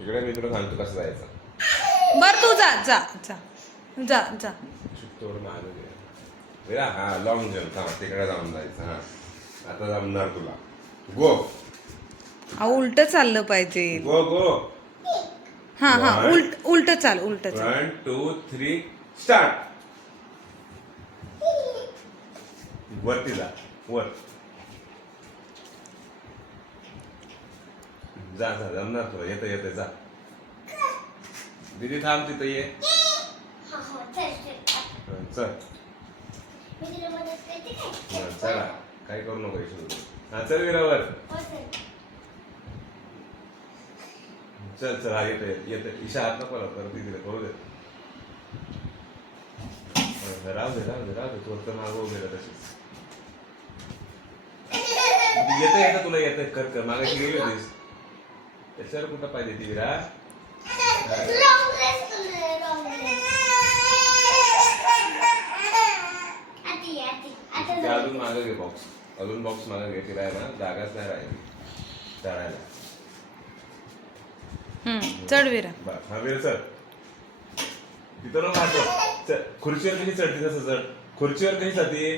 इकडे मी तुला सांगतो कसं जायचं. बर तू जा जा जा जा जा. थोडं मागं घे. विरा हा लॉंग जम्प. हा तिकडे जाऊन जायचं. हा आता जमणार तुला. गो अहो उलट चाललं पाहिजे. गो गो. हा हा One. उलट चाल उलट चाल. 1 2 3 स्टार्ट. वरती जा वर. जा जा जमणार तुला. येतं येतं जा. दीदी थांब तिथं ये. चल चला काय करू नको इशू. हा चल विरावर. चल चल हा येतं येतं. ईशा हात नको लाव. परत तिकडे करू दे. राहू दे राहू दे राहू दे. थोडं मागं गेलं तशीच. येतं येतं तुला येतं. कर कर. मागाशी गेली होतीस त्याच्यावर कुठं पाहिजे ती विरा. अजून मागं घे बॉक्स. अजून बॉक्स मागं घे. तिला आहे ना जागाच नाही राहिली चढायला. चढ विरा. हा विरा चल. तिथं नको हात चल. खुर्चीवर कशी चढते तसं चढ. खुर्चीवर कशी जाते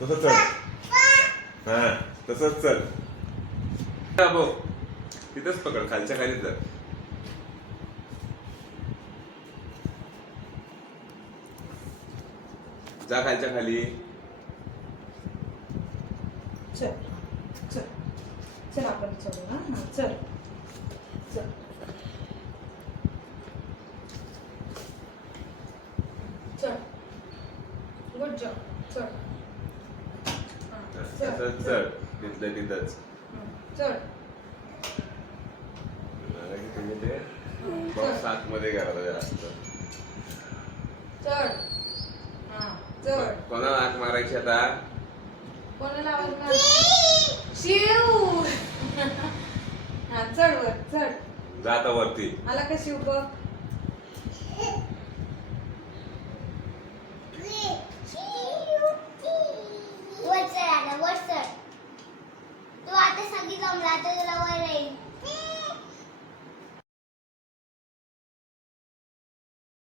तसं चढ. हा तसंच चल. बघ तिथंच पकड. खालच्या खाली चल. जा खालच्या खाली. चल चल चल आपण चढू. हा चल चल. चल गुड जॉब. चल तसंच चढ. तिथलं तिथंच चल. तुम्ही ते बॉक्स आतमध्ये घ्या जास्त. चढ. हा चढ. कोणाला हाक मारायची आता. कोणाला आवाज मार. शिव. हा चढ वर चढ. जा आता वरती. आला का शिव बघ. तू आता सगळी जमला आता तुला